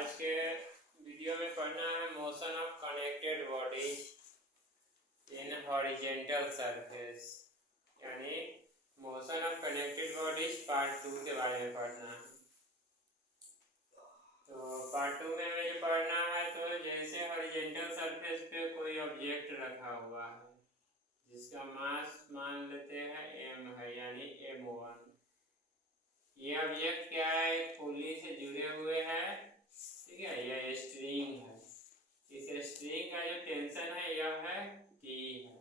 आज के वीडियो में पढ़ना है motion of connected bodies in horizontal surface, यानी motion of connected bodies part 2 के बारे में पढ़ना है। तो पार्ट 2 में हमें पढ़ना है तो जैसे हॉरिजेंटल सरफेस पे कोई ऑब्जेक्ट रखा हुआ है जिसका मास मान लेते हैं m है, यानी m1। ये ऑब्जेक्ट क्या है, एक पुली से जुड़े हुए हैं, ठीक है। यह स्ट्रिंग है, इस स्ट्रिंग का जो टेंशन है यह है T है,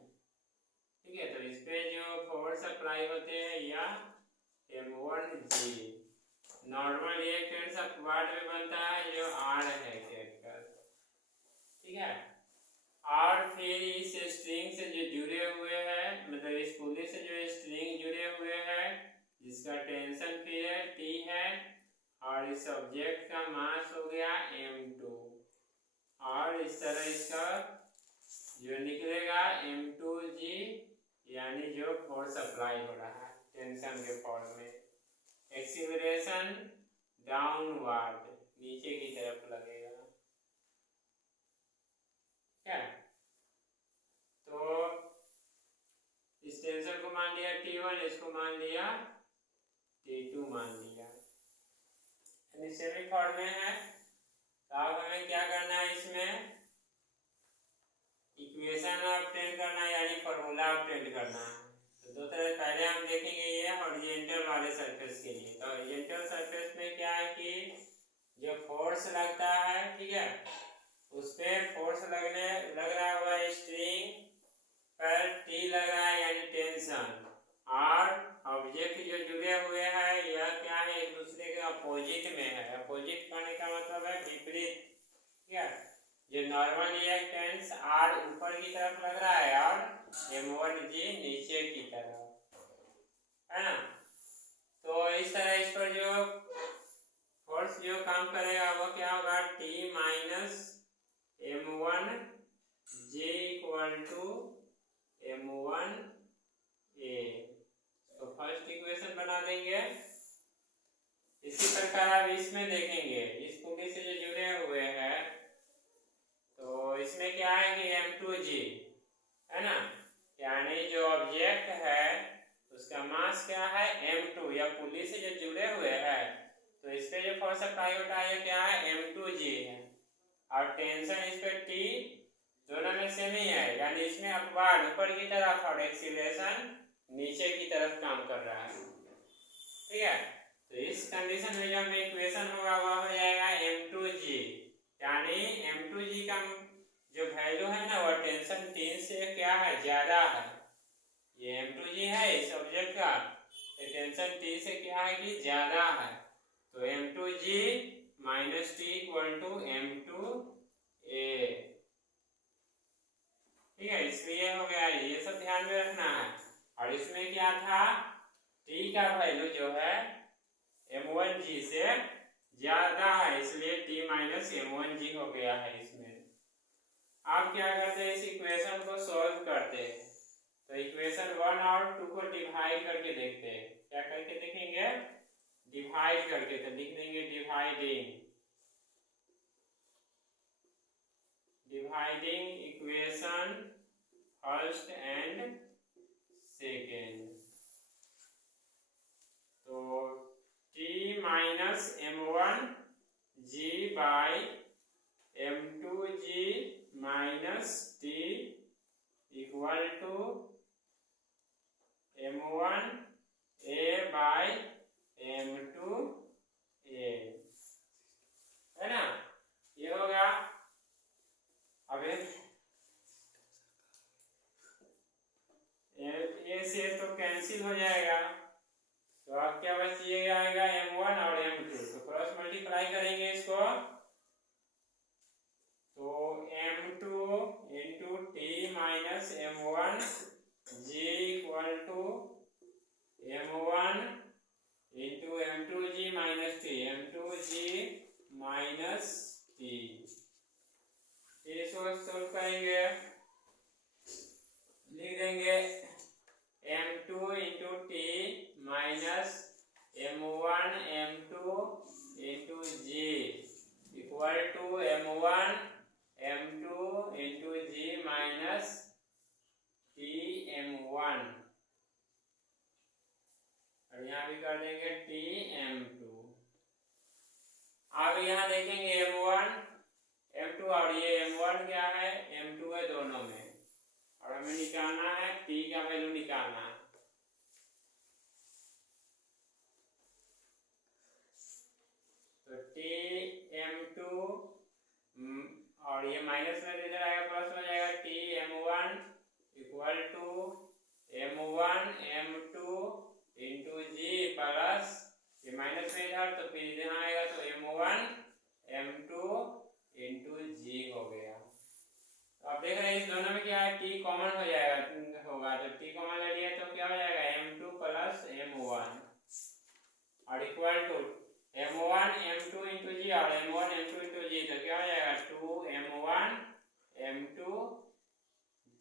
ठीक है। तो इस पे जो फोर्स अप्लाई होते हैं यह M1G। नॉर्मल रिएक्टेंस अपवार्ड में बनता है जो R है कैपिटल, ठीक है। और फिर इस स्ट्रिंग से जो जुड़े हुए हैं, मतलब इस पुली से जो स्ट्रिंग जुड़े हुए हैं जिसका टेंशन पीरियड T है, और इस ऑब्जेक्ट का मास हो गया m2, और इस तरह इसका जो निकलेगा m2G, यानी जो फोर्स अप्लाई हो रहा है टेंशन के फॉर्म में। एक्सीलरेशन डाउनवर्ड, नीचे की तरफ लगेगा, क्या। तो इस टेंशन को मान लिया T1, इसको मान लिया T2 मान लिया, यानी सेमी फॉर्म में है। तो अब हमें क्या करना है, इसमें इक्वेशन ऑब्टेन करना है, यानी फॉर्मूला ऑब्टेन करना है। तो दो तरह पहले हम देखेंगे ये हॉरिजॉन्टल वाले सरफेस के लिए। तो हॉरिजॉन्टल सरफेस में क्या है कि जो फोर्स लगता है, ठीक है, उस पे फोर्स लग रहा हुआ स्ट्रिंग पर T लग रहा है, यानी टेंशन, और ऑब्जेक्ट जो जुड़े हुए हैं यह क्या है, एक दूसरे के अपोजिट में है। अपोजिट करने का मतलब है विपरीत, ठीक है। जो नॉर्मल रिएक्टेंस R ऊपर की तरफ लग रहा है और M1G नीचे की तरफ, है ना। तो इस तरह इस पर जो फोर्स जो काम करेगा वो क्या होगा, T minus M1G equal to M1A। तो फर्स्ट इक्वेशन बना देंगे। इसी प्रकार अब इसमें देखेंगे, इस पुली से जो जुड़े हुए हैं, तो इसमें क्या है कि M2G है ना, यानी जो ऑब्जेक्ट है उसका मास क्या है M2, या पुली से जो जुड़े हुए हैं तो इस पे जो फोर्स अप्लाई होता है क्या है M2G है, और टेंशन इस पे T, दोनों में सेम ही है, यानी इसमें अपवार्ड ऊपर की तरफ और एक्सीलरेशन नीचे की तरफ काम कर रहा है, ठीक है। तो इस कंडीशन में जो हमें इक्वेशन होगा वह हो जाएगा M2G, यानी M2G का जो वैल्यू है ना वह टेंशन 3 से क्या है, ज्यादा है। ये M2G है इस ऑब्जेक्ट का, टेंशन T से क्या है कि ज्यादा है। तो M2G minus T equal to M2A, ठीक है। इसलिए हो गया, ये सब ध्यान में रखना है। और इसमें क्या था, T का वैल्यू जो है M1G से ज्यादा है, इसलिए T माइनस M1G हो गया है इसमें। आप क्या करते हैं, इस इक्वेशन को सॉल्व करते हैं। तो इक्वेशन 1 और 2 को डिवाइड करके देखते हैं। क्या करके देखेंगे, डिवाइड करके। तो लिख देंगे dividing equation first and second. तो T minus M1G by M2G minus T equal to M1A by M2A, है ना, ये होगा। अब A से तो कैंसिल हो जाएगा, तो अब क्या बचिएगा M1 और M2, तो क्रॉस मल्टीप्लाई करेंगे इसको, तो M2 into T minus M1G equal to M1 into M2G minus T, M2 अब यहाँ देखेंगे M1 M2 और ये M1 क्या है M2 है दोनों में, और हमें निकालना है t का वैल्यू निकालना है। तो t M2 और ये माइनस में इधर आएगा प्लस हो जाएगा t M1 equal to M1 M2 into G plus ये माइनस में इधर तो फिर इधर आएगा तो M1 M2 इंटू जी हो गया। तो आप देख रहे हैं इस दोनों में क्या है t कॉमन हो जाएगा होगा, जब t कॉमन ले लिया तो क्या हो जाएगा M2 प्लस M1 और equal to M1 M2 into जी और M1 M2 इंटू जी, तो क्या हो जाएगा 2M1 M2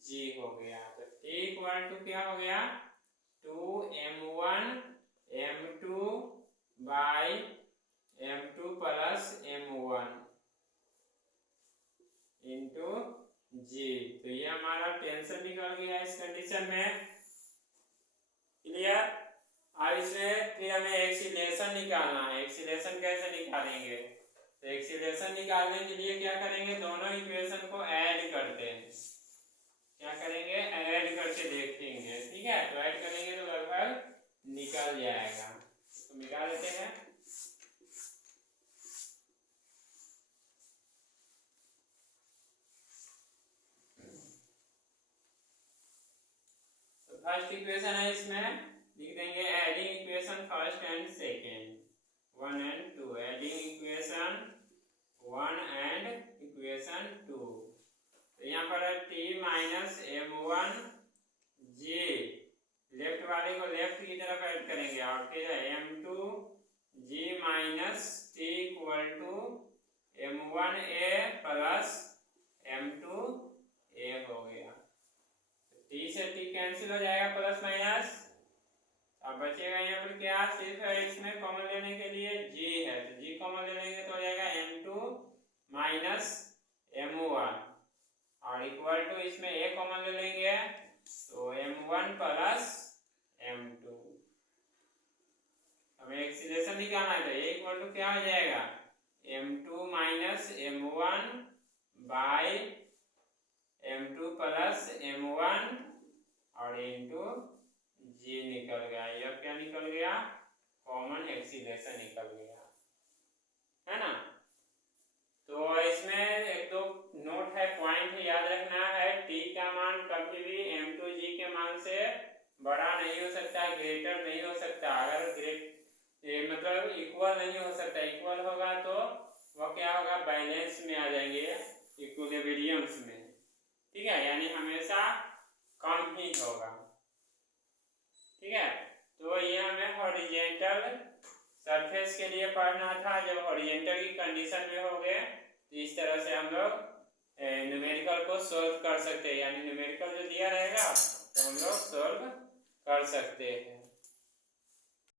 जी हो गया। तो t इक्वल टू क्या हो गया 2M1 M2 by M2 plus M1 into जी। तो ये हमारा टेंशन निकल गया इस कंडीशन में, क्लियर। अब इसमें फिर हमें एक्सीलरेशन निकालना है। एक्सीलरेशन कैसे निकालेंगे, तो एक्सीलरेशन निकालने के लिए क्या करेंगे, दोनों इक्वेशन को ऐड करते हैं। क्या करेंगे, ऐड करके देखेंगे, ठीक है। तो ऐड करेंगे तो लगभग निकल जाएगा, तो मिला लेते हैं। तो फर्स्ट इक्वेशन है, इसमें लिख देंगे adding equation first and second 1 and 2, adding equation 1 and equation 2। तो यहाँ पर है t माइनस M1 जी, लेफ्ट वाले को लेफ्ट की तरफ ऐड करेंगे, और फिर है M2 G minus t equal to M1a plus M2a हो गया। t से t कैंसिल हो जाएगा प्लस माइनस, अब बचेगा यहाँ पर क्या, सिर्फ इसमें कॉमन लेने के लिए g है, तो g कॉमन ले लेंगे तो हो जाएगा M2 माइनस M1 और इक्वल टू इसमें a कॉमन ले लेंगे तो M1 प्लस M2। हमें एक्सीलरेशन निकालना है, तो a इक्वल टू क्या हो जाएगा M2 minus M1 by M2 plus M1 और इंटू जी निकल गया। यह क्या निकल गया, कॉमन एक्सीलरेशन निकल गया, है ना। तो इसमें एक दो नोट है, पॉइंट है, याद रखना है। t का मान कभी भी M2g के मान से बड़ा नहीं हो सकता, ग्रेटर नहीं हो सकता। अगर मतलब इक्वल नहीं हो सकता, इक्वल होगा तो वो क्या होगा, बैलेंस में आ जाएंगे, इक्विलिब्रियम्स में, ठीक है, यानी हमेशा कम ही होगा, ठीक है। तो ये हमें हॉरिजॉन्टल सरफेस के लिए पढ़ना था। जब हॉरिजॉन्टल की कंडीशन में हो गए तो इस तरह से हम लोग न्यूमेरिकल को सोल्व कर सकते हैं, यानी न्यूमेरिकल जो दिया रहेगा तो हम लोग सोल्व कर सकते हैं।